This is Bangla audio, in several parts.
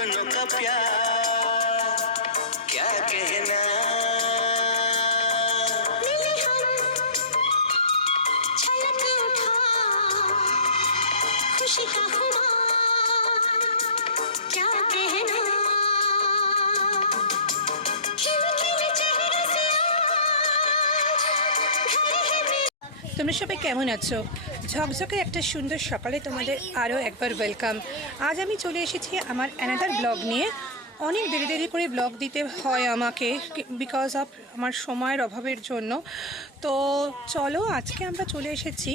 सपनों का प्यार क्या कहना। मिले हम छलक उठा खुशी का खुमार क्या कहना। खिलखिले चेहरे से आज घर है मेरा। তোমরা সবাই কেমন আছো? ঝকঝকে একটা সুন্দর সকালে তোমাদের আরও একবার ওয়েলকাম। আজ আমি চলে এসেছি আমার অ্যানাদার ব্লগ নিয়ে। অনেক দেরি দেরি করে ব্লগ দিতে হয় আমাকে, বিকজ অফ আমার সময়ের অভাবের জন্য। তো চলো, আজকে আমরা চলে এসেছি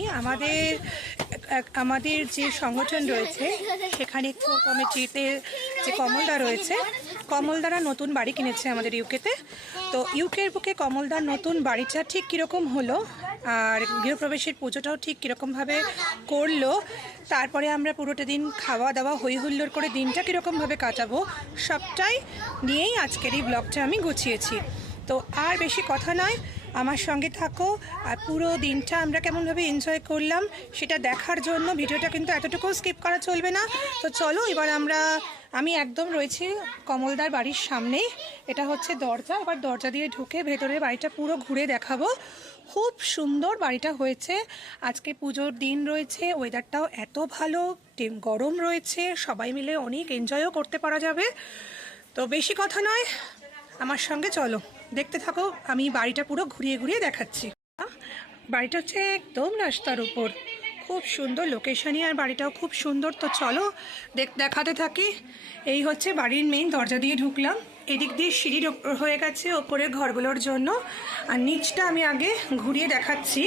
আমাদের যে সংগঠন রয়েছে সেখানে কোর কমিটিতে যে কমলদা রয়েছে, কমলদারা নতুন বাড়ি কিনেছে আমাদের ইউকেতে। তো ইউকের বুকে কমলদার নতুন বাড়িটা ঠিক কীরকম হলো আর গৃহপ্রবেশের পুজোটাও ঠিক কীরকমভাবে করলো, তারপরে আমরা পুরোটা দিন খাওয়া দাওয়া হই হুল্লোড় করে দিনটা কীরকমভাবে কাটাবো, সবটাই নিয়েই আজকের এই ব্লগটা আমি গুছিয়েছি। তো আর বেশি কথা নয়, আমার সঙ্গে থাকো আর পুরো দিনটা আমরা কেমনভাবে এনজয় করলাম সেটা দেখার জন্য ভিডিওটা কিন্তু এতটুকু স্কিপ করা চলবে না। তো চলো এবার আমি একদম রয়েছি কমলদার বাড়ির সামনেই। এটা হচ্ছে দরজা, এবার দরজা দিয়ে ঢুকে ভেতরে বাড়িটা পুরো ঘুরে দেখাবো। খুব সুন্দর বাড়িটা হয়েছে। আজকে পুজোর দিন রয়েছে, ওয়েদারটাও এত ভালো, গরম রয়েছে, সবাই মিলে অনেক এনজয়ও করতে পারা যাবে। তো বেশি কথা নয়, আমার সঙ্গে চলো, দেখতে থাকো, আমি বাড়িটা পুরো ঘুরিয়ে ঘুরিয়ে দেখাচ্ছি। বাড়িটা হচ্ছে একদম রাস্তার উপর, খুব সুন্দর লোকেশনই, আর বাড়িটাও খুব সুন্দর। তো চলো দেখাতে থাকি। এই হচ্ছে বাড়ির মেইন দরজা দিয়ে ঢুকলাম, এদিক দিয়ে সিঁড়ি হয়ে গেছে ওপরের ঘরগুলোর জন্য, আর নিচটা আমি আগে ঘুরিয়ে দেখাচ্ছি।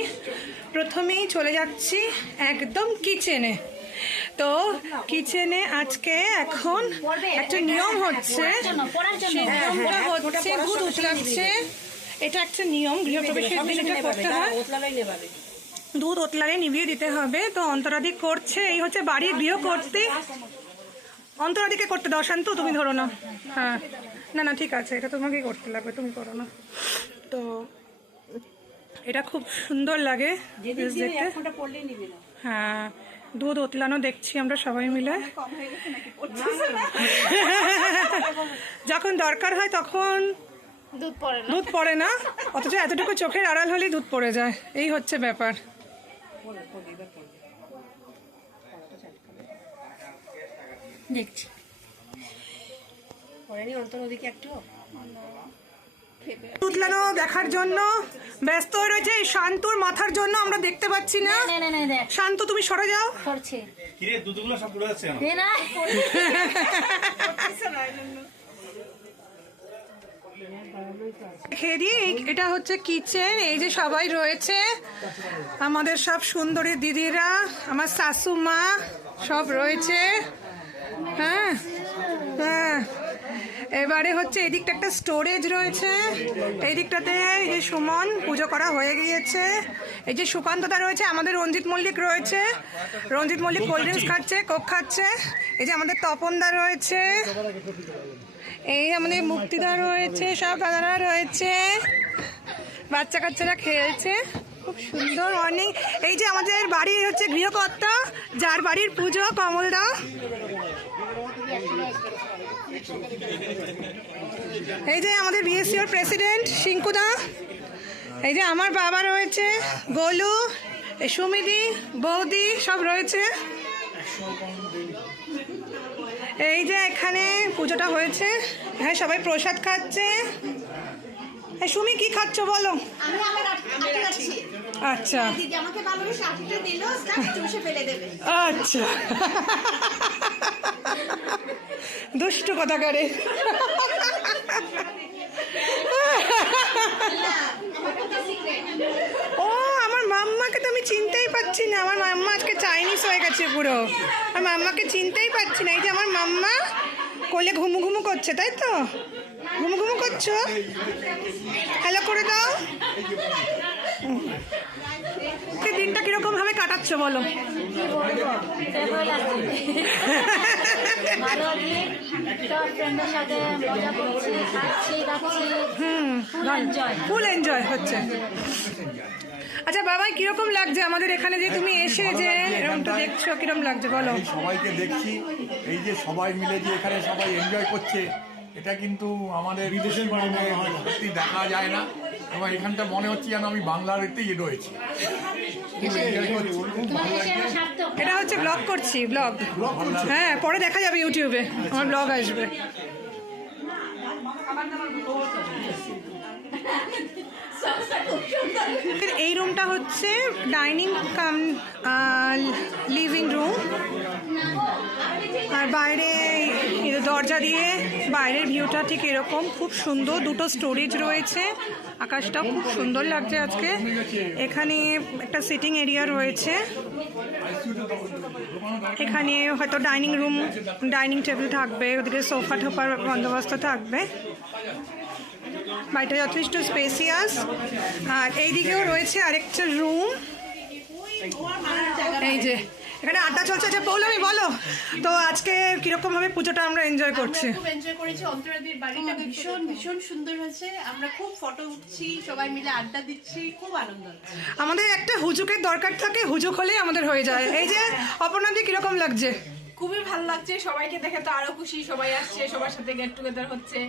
প্রথমেই চলে যাচ্ছি একদম কিচেনে। তো কিচেনে আজকে এখন একটা নিয়ম হচ্ছে, সেই নিয়মটা হচ্ছে দুধ উতলাচ্ছে। এটা একটা নিয়ম, গৃহপ্রবেশের দিন এটা করতে হয়, দুধ ওতলালে নিভিয়ে দিতে হবে। তো অন্তরাদি করছে, এই হচ্ছে বাড়ির গৃহ করতে। অন্তরাদিকে করতে দাও, শান্ত তুমি ধরো না। হ্যাঁ, না না ঠিক আছে, এটা তোমাকেই করতে লাগবে, তুমি করো না। তো এটা খুব সুন্দর লাগে দেখতে। হ্যাঁ, দুধ ওতলানো দেখছি আমরা সবাই মিলে। যখন দরকার হয় তখন দুধ পড়ে না, অথচ এতটুকু চোখের আড়াল হলেই দুধ পড়ে যায়, এই হচ্ছে ব্যাপার। দেখছি উতলানো দেখার জন্য ব্যস্ত হয়ে রয়েছে এই শান্তুর মাথার জন্য, আমরা দেখতে পাচ্ছি না। শান্ত তুমি সরে যাও। এটা হচ্ছে কিচেন, এই যে সবাই রয়েছে আমাদের সব সুন্দরী দিদিরা, আমার শাশু মা সব রয়েছে। হ্যাঁ হ্যাঁ, এবারে হচ্ছে এদিকটা একটা স্টোরেজ রয়েছে, এই দিকটাতে এই যে সুমন পুজো করা হয়ে গিয়েছে। এই যে সুকান্তদা রয়েছে, আমাদের রঞ্জিত মল্লিক রয়েছে, রঞ্জিত মল্লিক কোল্ড ড্রিঙ্কস খাচ্ছে, কোক খাচ্ছে। এই যে আমাদের তপনদা রয়েছে, এই আমাদের মুক্তিদা রয়েছে, সব দাদারা রয়েছে, বাচ্চা কাচ্চারা খেলছে, খুব সুন্দর অনেক। এই যে আমাদের বাড়ির হচ্ছে গৃহকর্তা, যার বাড়ির পুজো, কমলদা। এই যে আমাদের বিএসসিওর প্রেসিডেন্ট সিঙ্কুদা। এই যে আমার বাবা রয়েছে, গোলু, সুমিদি, বৌদি সব রয়েছে। এই যে এখানে পুজোটা হয়েছে, হ্যাঁ সবাই প্রসাদ খাচ্ছে। সুমি কি খাচ্ছ বলো? আচ্ছা আচ্ছা, দুষ্টু কথাকারে। ও আমার মাম্মাকে তো আমি চিনতেই পাচ্ছি না, আমার মাম্মা আজকে চাইনিজ হয়ে গেছে পুরো, আর মাম্মাকে চিনতেই পাচ্ছি না। এই যে আমার মাম্মা কোলে ঘুমু ঘুমু করছে, তাই তো? ঘুমু ঘুমু করছো, হ্যালো করে দাও। দিনটা কিরকম ভাবে কাটাচ্ছ বলো? ভালো দিন, সব ফ্রেন্ডের সাথে মজা করছি, খাচ্ছি খাচ্ছি, ফুল এনজয়। ফুল এনজয় হচ্ছে। আচ্ছা বাবাই কিরকম লাগছে আমাদের এখানে যে তুমি এসে যে এরকমটা দেখছো, কিরকম লাগছে বলো? এই সবাইকে দেখছি, এই যে সবাই মিলে যে এখানে সবাই এনজয় করছে, এটা কিন্তু আমাদের বিদেশের বাড়িতে সত্যি দেখা যায় না। এবং এখানটা মনে হচ্ছে যেন আমি বাংলাতেই রয়েছি। খুব enjoy করছি, খুব ভালো লাগছে। এটা হচ্ছে ব্লগ করছি, ব্লগ। হ্যাঁ, পরে দেখা যাবে ইউটিউবে, আমার ব্লগ আসবে। এই রুমটা হচ্ছে ডাইনিং কাম লিভিং রুম, আর বাইরে দরজা দিয়ে বাইরের ভিউটা ঠিক এরকম, খুব সুন্দর। দুটো স্টোরেজ রয়েছে, আকাশটাও খুব সুন্দর লাগছে আজকে। এখানে একটা সিটিং এরিয়া রয়েছে, এখানে হয়তো ডাইনিং রুম, ডাইনিং টেবিল থাকবে, ওদিকে সোফা টোফার বন্দোবস্ত থাকবে। বাড়িটা যথেষ্ট স্পেসিয়াস। আর এইদিকেও রয়েছে আরেকটা রুম, এই যে এখানে আড্ডা চলছে। আচ্ছা পৌলমী বলো তো, আজকে কিরকম ভাবে পুজোটা আমরা এনজয় করছি? খুব এনজয় করেছি, অন্তরাদির বাড়িটা ভীষণ ভীষণ সুন্দর হয়েছে। আমরা খুব ফটো উঠছি, সবাই মিলে আড্ডা দিচ্ছি, খুব আনন্দ হচ্ছে। আমাদের একটা হুজুকের দরকার থাকে, হুজুক হলেই আমাদের হয়ে যায়। এই যে অপর্ণাদি কিরকম লাগছে? খুবই ভালো লাগছে, সবাইকে দেখে তো আরো খুশি, সবাই আসছে, সবার সাথে গেট টুগেদার হচ্ছে,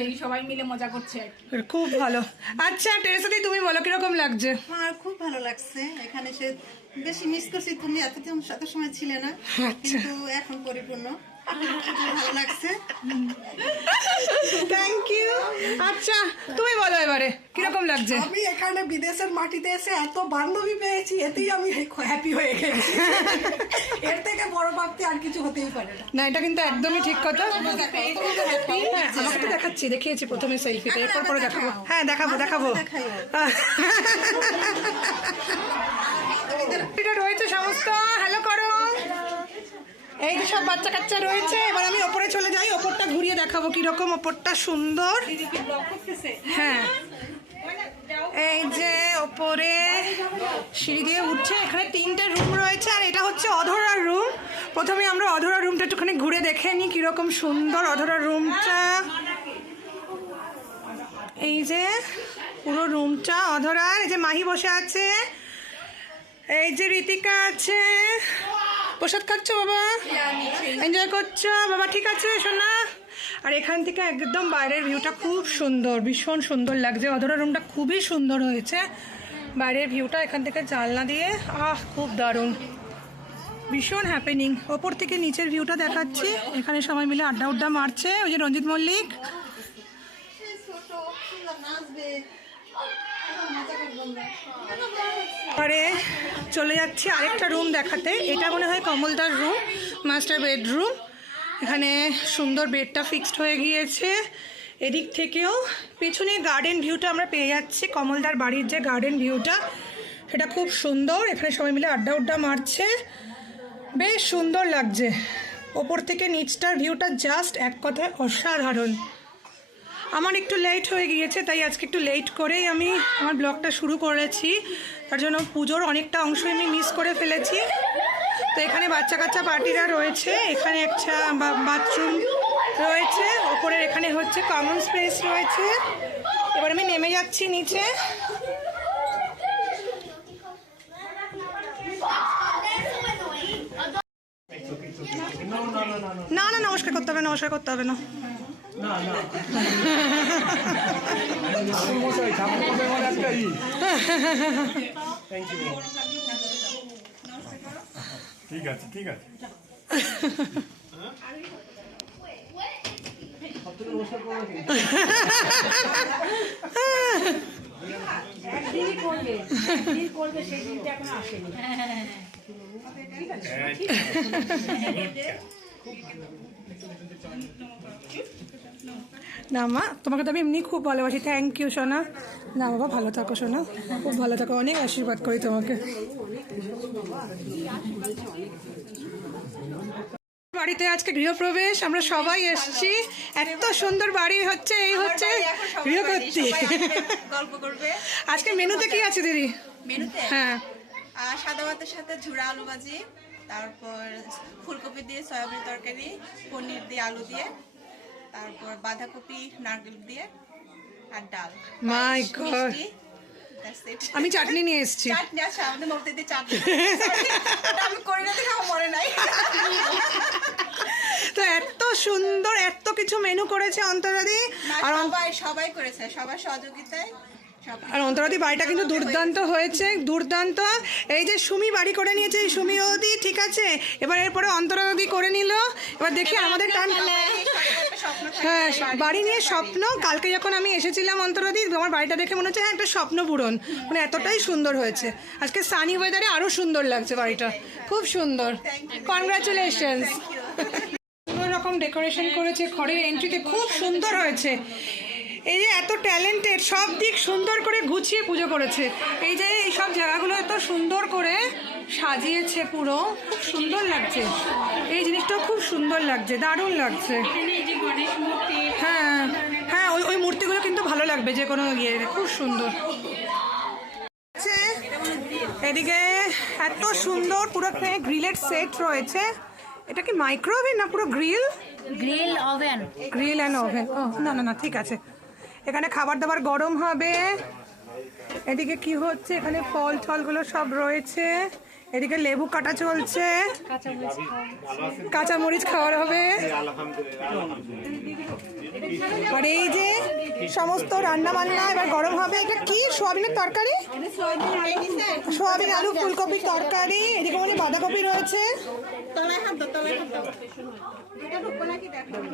এই সবাই মিলে মজা করছে আর কি। খুব ভালো। আচ্ছা টেরেসাদি তুমি বলো কিরকম লাগছে? আমার খুব ভালো লাগছে এখানে এসে, বেশি মিস করছি, তুমি এতদিন সাথে সময় ছিলে না, কিন্তু এখন পরিপূর্ণ, খুব ভালো লাগছে। Thank you. আচ্ছা তুমি বলো এবারে কিরকম লাগছে? আমি এখানে বিদেশের মাটিতে এসে এত বান্ধবী পেয়েছি, এতেই আমি হ্যাপি হয়ে গেছি। এর থেকে বড় প্রাপ্তি আর কিছু হতেই পারে না। না, এটা কিন্তু একদমই ঠিক কথা। হ্যাঁ, আমাকে তো দেখাচ্ছি, দেখিয়েছি প্রথমে সেলফিটা, এরপর পরে দেখাবো। হ্যাঁ দেখাবো দেখাবো। এটা রয়েছে সমস্ত, হ্যালো করো। এই যে সব বাচ্চা কাচ্চা রয়েছে। এবার আমি ওপরে চলে যাই, ওপরটা ঘুরিয়ে দেখাবো কিরকম, ওপরটা সুন্দর। হ্যাঁ, এই যে ওপরে সিঁড়ি দিয়ে উঠছে, এখানে 3টে রুম রয়েছে, আর এটা হচ্ছে অধরার রুম। প্রথমে আমরা অধরার রুমটা একটুখানি ঘুরে দেখে নিই কিরকম সুন্দর অধরার রুমটা। এই যে পুরো রুমটা অধরার। এই যে মাহি বসে আছে, এই যে ঋতিকা আছে। প্রসাদ খাচ্ছ বাবা? এনজয় করছো বাবা? ঠিক আছে সোনা। আর এখান থেকে একদম বাইরের ভিউটা খুব সুন্দর, ভীষণ সুন্দর লাগছে। অধরা রুমটা খুবই সুন্দর হয়েছে, বাইরের ভিউটা এখান থেকে জানলা দিয়ে, খুব দারুণ, ভীষণ হ্যাপেনিং। ওপর থেকে নিচের ভিউটা দেখাচ্ছি, এখানে সবাই মিলে আড্ডা উড্ডা মারছে। ওই যে রঞ্জিত মল্লিক। পরে চলে যাচ্ছি আরেকটা রুম দেখাতে। এটা মনে হয় কমলদার রুম, মাস্টার বেডরুম। এখানে সুন্দর বেডটা ফিক্সড হয়ে গিয়েছে। এদিক থেকেও পেছনে গার্ডেন ভিউটা আমরা পেয়ে যাচ্ছি, কমলদার বাড়ির যে গার্ডেন ভিউটা, সেটা খুব সুন্দর। এখানে সবাই মিলে আড্ডা উড্ডা মারছে, বেশ সুন্দর লাগছে। ওপর থেকে নিচটার ভিউটা জাস্ট এক কথায় অসাধারণ। আমার একটু লেট হয়ে গিয়েছে, তাই আজকে একটু লেট করেই আমি আমার ব্লগটা শুরু করেছি। তার জন্য পুজোর অনেকটা অংশ আমি মিস করে ফেলেছি। তো এখানে বাচ্চা কাচ্চা পার্টিরা রয়েছে, এখানে একটা বাথরুম রয়েছে, ওপরের এখানে হচ্ছে কমন স্পেস রয়েছে। এবার আমি নেমে যাচ্ছি নিচে। না না নমস্কার করতে হবে, নমস্কার করতে হবে না। ঠিক আছে ঠিক আছে। না মা, তোমাকে তো আমি এমনি খুব ভালোবাসি। থ্যাংক ইউ সোনা। না বাবা, ভালো থাকো সোনা, খুব ভালো থাকো, অনেক আশীর্বাদ করি তোমাকে। বাড়িতে আজকে গৃহপ্রবেশ, আমরা সবাই এসেছি। এত সুন্দর বাড়ি হচ্ছে, এই হচ্ছে গৃহকর্ত্রী। গল্প করবে। আজকে মেনুতে কি আছে দিদি? মেনুতে হ্যাঁ, সাদা ভাতের সাথে ঝুড়া আলু ভাজি, তারপর ফুলকপি দিয়ে সয়াবিন তরকারি, পনির দিয়ে আলু দিয়ে, তারপর বাঁধাকপি নারকেল দিয়ে আর ডাল। My payesh, God! মিষ্টি, that's it. আমি চাটনি নিয়ে এসেছি। চাটনি আছে আমাদের মধ্যে দিয়ে চাটনি। ওটা আমি করি না দেখে আমার মনে নাই। তো এত সুন্দর এত কিছু মেনু করেছে অন্তরাদি। না, আর সবাই করেছে, সবার সহযোগিতায় সবাই। আর অন্তরাদি বাড়িটা কিন্তু দুর্দান্ত হয়েছে, দুর্দান্ত। এই যে সুমি বাড়ি করে নিয়েছে, এই সুমি ওদি, ঠিক আছে। এবার এরপরে অন্তরাদি করে নিল। এবার দেখি আমাদের টান। হ্যাঁ, বাড়ি নিয়ে স্বপ্ন। কালকে যখন আমি এসেছিলাম অন্তরাদি, আমার বাড়িটা দেখে মনে হচ্ছে হ্যাঁ একটা স্বপ্ন পূরণ, মানে এতটাই সুন্দর হয়েছে। আজকে সানি ওয়েদারে আরো সুন্দর লাগছে বাড়িটা, খুব সুন্দর। কনগ্রাচুলেশনস। রকম ডেকোরেশন করেছে, ঘরের এন্ট্রিতে খুব সুন্দর হয়েছে। এই যে এত ট্যালেন্টেড, সব দিক সুন্দর করে গুছিয়ে পুজো করেছে। এই যে এই সব জায়গাগুলো এত সুন্দর করে সাজিয়েছে, পুরো খুব সুন্দর লাগছে। এই জিনিসটাও খুব সুন্দর লাগছে, দারুণ লাগছে। হ্যাঁ হ্যাঁ, ওই ওই মূর্তিগুলো কিন্তু ভালো লাগবে যে কোনো ইয়ে, খুব সুন্দর। এদিকে এত সুন্দর পুরো গ্রিলের সেট রয়েছে। এটা কি মাইক্রোওভেন না পুরো grill? Grill oven. Grill and oven. ও না না না, ঠিক আছে। এখানে খাবার দাবার গরম হবে। এদিকে কি হচ্ছে, এখানে ফল টলগুলো সব রয়েছে। এদিকে লেবু কাটা চলছে, কাঁচা মরিচ খাওয়ার হবে। আর এই যে সমস্ত রান্না বান্না এবার গরম হবে। এটা কি সোয়াবিনের তরকারি? সোয়াবিন আলু ফুলকপির তরকারি। এদিকে মানে বাঁধাকপি রয়েছে।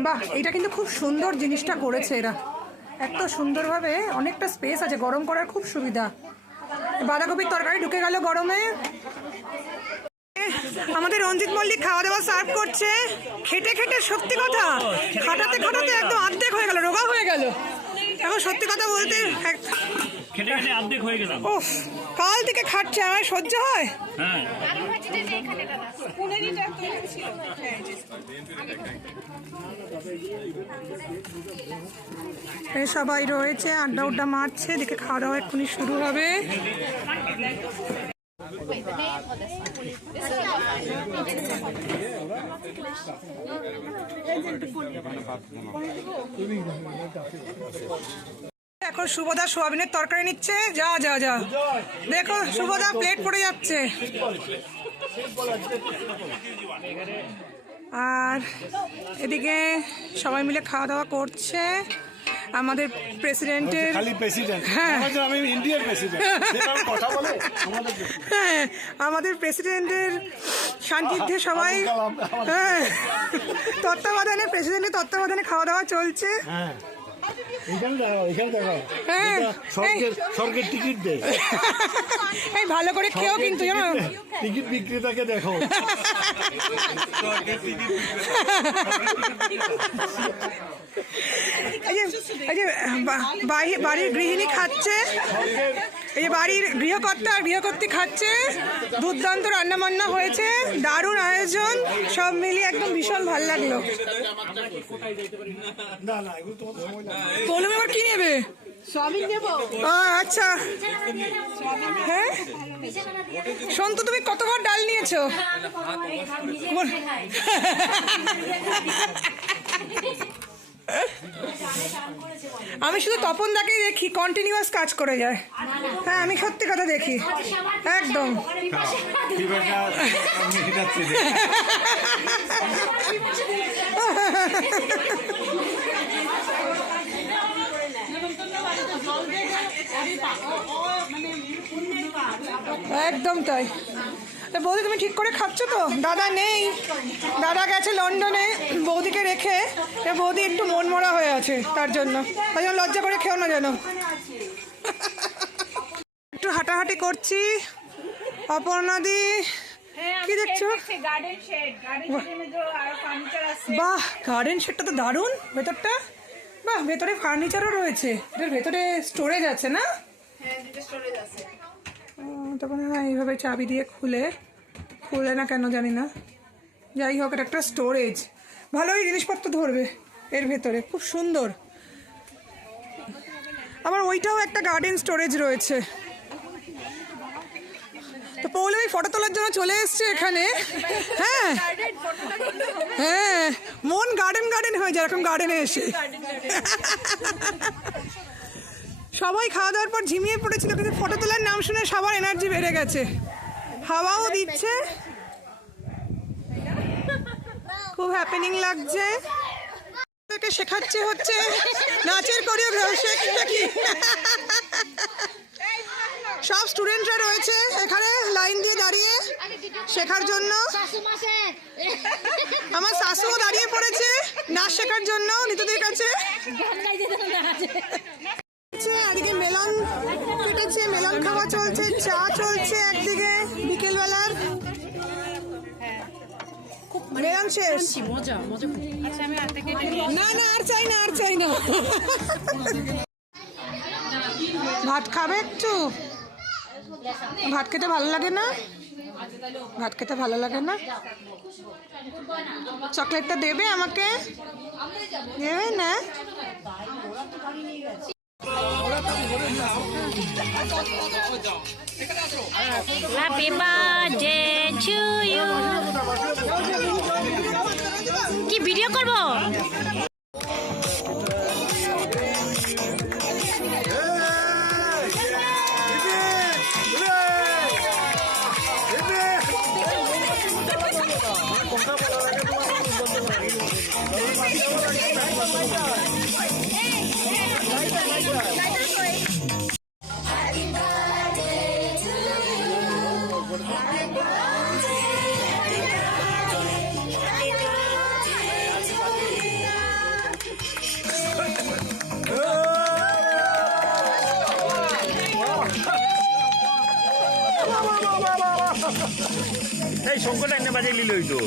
বাহ, এটা কিন্তু খুব সুন্দর জিনিসটা করেছে এরা, এত সুন্দরভাবে। অনেকটা স্পেস আছে, গরম করার খুব সুবিধা। বাঁধাকপির তরকারি ঢুকে গেল গরমে। আমাদের রঞ্জিত মল্লিক খাওয়া দাওয়া সার্ভ করছে। খেটে খেটে, সত্যি কথা, খাটাতে খাটাতে একদম অর্ধেক হয়ে গেল, রোগা হয়ে গেল। এখন সত্যি কথা বলতে খেটে খেটে অর্ধেক হয়ে গেলাম। ও, কাল থেকে খাচ্ছে, আমার সহ্য হয়? হ্যাঁ, সবাই রয়েছে, আড্ডা উড্ডা মারছে। দেখে খাওয়া দাওয়া এক্ষুনি শুরু হবে। এখন শুভদা সোয়াবিনের তরকারি নিচ্ছে। যা যা যা, দেখো শুভদা প্লেট পড়ে যাচ্ছে। আর এদিকে সবাই মিলে খাওয়া দাওয়া করছে। আমাদের প্রেসিডেন্টের, খালি প্রেসিডেন্ট, হ্যাঁ আমি ইন্ডিয়ার প্রেসিডেন্ট, কথা বলে হ্যাঁ, আমাদের প্রেসিডেন্টের সান্নিধ্যে সবাই, হ্যাঁ, তত্ত্বাবধানে, প্রেসিডেন্টের তত্ত্বাবধানে খাওয়া দাওয়া চলছে। হ্যাঁ, এখানে দেখো, এখানে দেখো, হ্যাঁ, স্বর্গের টিকিট দে। এই ভালো করে খেয়েও কিন্তু, জানো, টিকিট বিক্রেতাকে দেখো। এই যে বাড়ির গৃহিণী খাচ্ছে, এই যে বাড়ির গৃহকর্তা আর গৃহকর্ত্রী খাচ্ছে। দুর্দান্ত রান্না বান্না হয়েছে, দারুণ আয়োজন, সব মিলিয়ে একদম ভীষণ ভালো লাগলো। বলুন এবার কি নেবে? আচ্ছা, হ্যাঁ সন্তু, তুমি কতবার ডাল নিয়েছো? আমি শুধু তপন দাকেই দেখি, কন্টিনিউয়াস কাজ করে যায়। হ্যাঁ, আমি সত্যি কথা দেখি, একদম। একদম তাই। বৌদি তুমি ঠিক করে খাচ্ছ তো? দাদা নেই, দাদা গেছে লন্ডনে বৌদিকে রেখে। বৌদি একটু মন মরা হয়ে আছে, তার জন্য লজ্জা করে খেও না যেন। একটু হাঁটাহাঁটি করছি। অপর্ণাদি কি দেখছো? বাহ, গার্ডেন শেডটা তো দারুণ, ভেতরটা। বাহ, ভেতরে ফার্নিচারও রয়েছে। এটার ভেতরে স্টোরেজ আছে না? তখন এইভাবে চাবি দিয়ে খুলে না কেন জানি না। যাই হোক, এটা একটা স্টোরেজ, ভালোই জিনিসপত্র ধরবে এর ভেতরে, খুব সুন্দর। আবার ওইটাও একটা গার্ডেন স্টোরেজ রয়েছে। তো তো পৌলমী ফটো তোলার জন্য চলে এসছে এখানে। হ্যাঁ হ্যাঁ, মন গার্ডেন গার্ডেন হয়ে যায় এরকম গার্ডেনে এসে। সবাই খাওয়া দাওয়ার পর ঝিমিয়ে পড়েছিল, কিন্তু ফটো তোলার নাম শুনে সবার এনার্জি বেড়ে গেছে, হাওয়াও দিচ্ছে, খুব হ্যাপেনিং লাগছে। শেখাচ্ছে হচ্ছে নাচের কোরিওগ্রাফি কি সব স্টুডেন্টরা রয়েছে এখানে লাইন দিয়ে দাঁড়িয়ে শেখার জন্য। আমার শাশুও দাঁড়িয়ে পড়েছে নাচ শেখার জন্য নিতুদের কাছে। এদিকে মেলন কেটেছে, মেলন খাওয়া চলছে, চা চলছে একদিকে বিকেলবেলার। মেলন শেষ, না না আর চাই না, আর চাই না। ভাত খাবে একটু? ভাত খেতে ভালো লাগে না? ভাত খেতে ভালো লাগে না? চকলেটটা দেবে আমাকে? দেবে না? Happy birthday to you. কি ভিডিও করব? এই শঙ্করটা এনে বাজে লিল হইতো।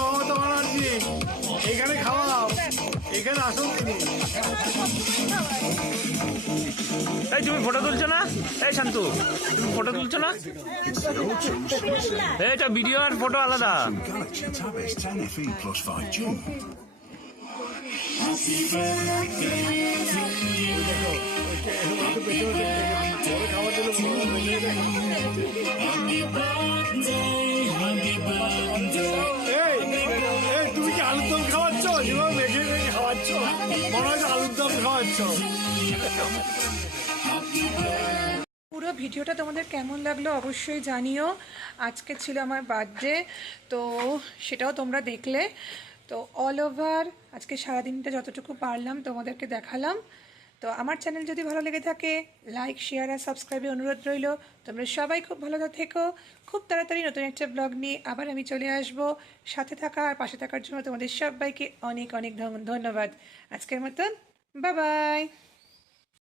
মমতা ব্যানার্জি এখানে খাওয়াও, এখানে আসুন তিনি। এই তুমি ফটো তুলছো না? এই শান্তু, তুমি ফটো তুলছো না? এটা ভিডিও আর ফটো আলাদা। তুমি কি আলুর দম খাওয়াচ্ছ? যেভাবে মেখে মেখে খাওয়াচ্ছ মনে হয় আলুর দম খাওয়াচ্ছ। পুরো ভিডিওটা তোমাদের কেমন লাগলো অবশ্যই জানিও। আজকে ছিল আমার বার্থডে, তো সেটাও তোমরা দেখলে। তো অল ওভার আজকে সারাদিনটা যতটুকু পারলাম তোমাদেরকে দেখালাম। তো আমার চ্যানেল যদি ভালো লেগে থাকে লাইক শেয়ার আর সাবস্ক্রাইবের অনুরোধ রইল। তোমরা সবাই খুব ভালো থেকো। খুব তাড়াতাড়ি নতুন একটা ব্লগ নিয়ে আবার আমি চলে আসব। সাথে থাকা আর পাশে থাকার জন্য তোমাদের সবাইকে অনেক অনেক ধন্যবাদ। আজকের মতন বাই বাই।